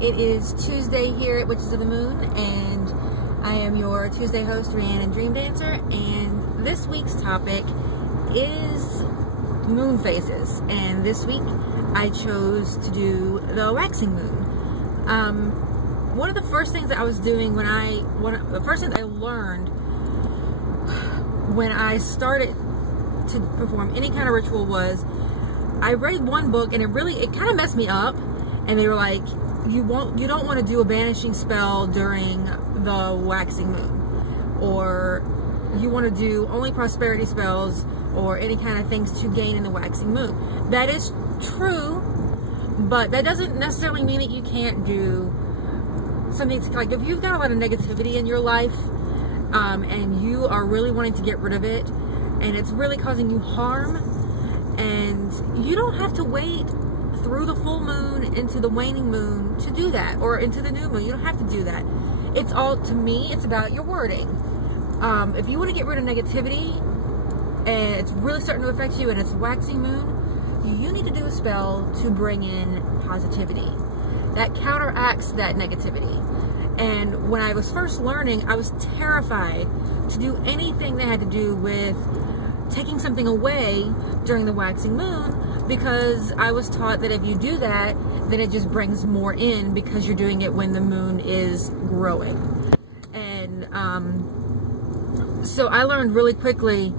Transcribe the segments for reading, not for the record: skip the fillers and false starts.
It is Tuesday here at Witches of the Moon, and I am your Tuesday host, Rhiannon Dream Dancer, and this week's topic is moon phases. And this week I chose to do the waxing moon. One of the first things that I was doing the first thing I learned when I started to perform any kind of ritual was I read one book, and it kind of messed me up. And they were like, you don't want to do a banishing spell during the waxing moon, or you want to do only prosperity spells or any kind of things to gain in the waxing moon. That is true, but that doesn't necessarily mean that you can't do something like, if you've got a lot of negativity in your life, and you are really wanting to get rid of it, and it's really causing you harm, and you don't have to wait through the full moon into the waning moon to do that, or into the new moon. You don't have to do that. It's all, to me, it's about your wording. If you want to get rid of negativity and it's really starting to affect you and it's waxing moon, you need to do a spell to bring in positivity that counteracts that negativity. And when I was first learning, I was terrified to do anything that had to do with taking something away during the waxing moon, because I was taught that if you do that, then it just brings more in because you're doing it when the moon is growing. And so I learned really quickly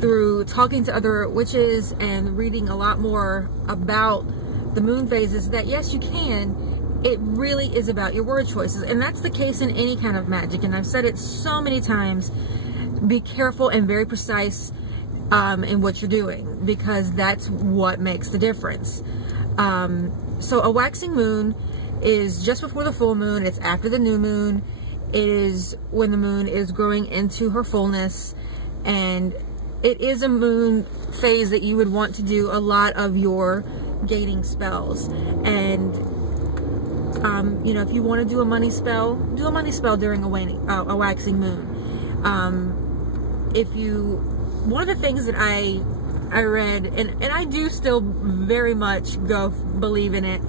through talking to other witches and reading a lot more about the moon phases that yes, you can. It really is about your word choices, and that's the case in any kind of magic. And I've said it so many times, be careful and very precise in what you're doing, because that's what makes the difference. So a waxing moon is just before the full moon. It's after the new moon. It is when the moon is growing into her fullness, and it is a moon phase that you would want to do a lot of your gaining spells. And you know, if you want to do a money spell, do a money spell during a waxing moon. One of the things that I read, and I do still very much believe in it,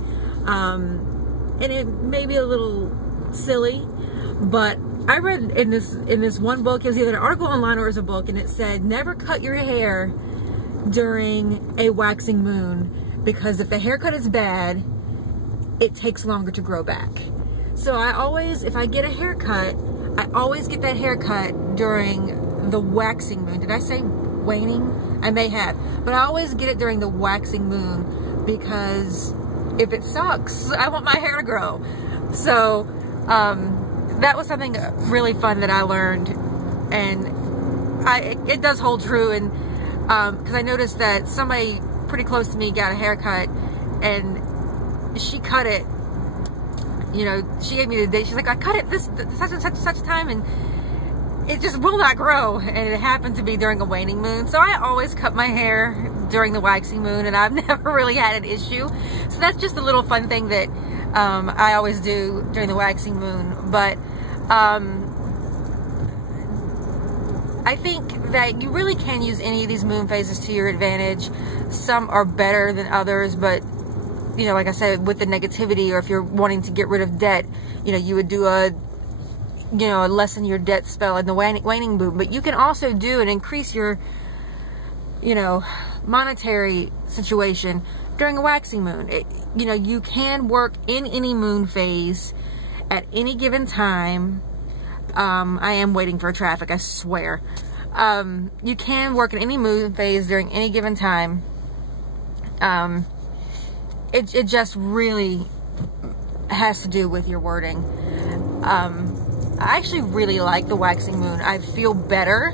and it may be a little silly, but I read in this one book, it was either an article online or it was a book, and it said never cut your hair during a waxing moon, because if the haircut is bad, it takes longer to grow back. So if I get a haircut, I always get that haircut during the waxing moon. Did I say waning? I may have, but I always get it during the waxing moon, because if it sucks, I want my hair to grow. So that was something really fun that I learned, and it does hold true. And because I noticed that somebody pretty close to me got a haircut, and she cut it, you know, she gave me the date. She's like, I cut it this such and such time, and it just will not grow. And it happened to be during a waning moon. So I always cut my hair during the waxing moon, and I've never really had an issue. So that's just a little fun thing that I always do during the waxing moon. But I think that you really can use any of these moon phases to your advantage. Some are better than others, but you know, like I said, with the negativity, or if you're wanting to get rid of debt, you know, you would do a lessen your debt spell in the waning moon. But you can also do and increase your, you know, monetary situation during a waxing moon. You know, you can work in any moon phase at any given time. I am waiting for traffic, I swear. You can work in any moon phase during any given time. It just really has to do with your wording. I actually really like the waxing moon. I feel better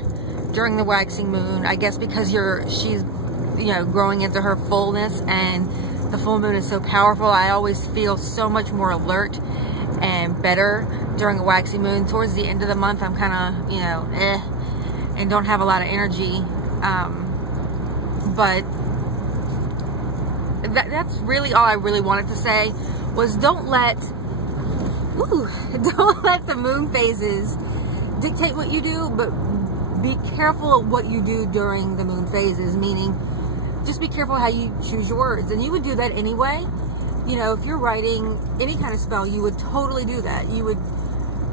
during the waxing moon, I guess because she's, you know, growing into her fullness, and the full moon is so powerful. I always feel so much more alert and better during a waxing moon. Towards the end of the month, I'm kind of, you know, and don't have a lot of energy. But that's really all I really wanted to say, was don't let the moon phases dictate what you do, but be careful of what you do during the moon phases, meaning just be careful how you choose your words. And you would do that anyway, you know, if you're writing any kind of spell, you would totally do that. You would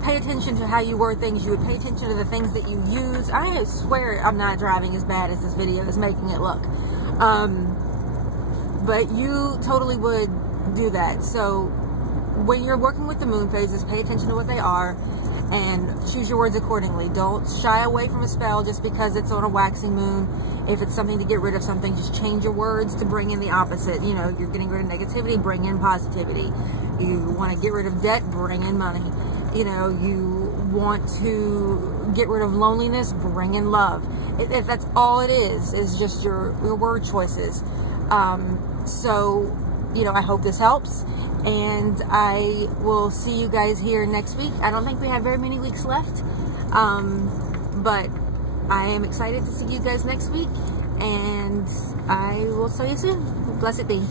pay attention to how you word things. You would pay attention to the things that you use. I swear I'm not driving as bad as this video is making it look. But you totally would do that. So when you're working with the moon phases, pay attention to what they are and choose your words accordingly. Don't shy away from a spell just because it's on a waxing moon. If it's something to get rid of something, just change your words to bring in the opposite. You know, you're getting rid of negativity, bring in positivity. You want to get rid of debt, bring in money. You know, you want to get rid of loneliness, bring in love. If that's all it is just your word choices. So, you know, I hope this helps, and I will see you guys here next week. I don't think we have very many weeks left, but I am excited to see you guys next week, and I will see you soon. Blessed be.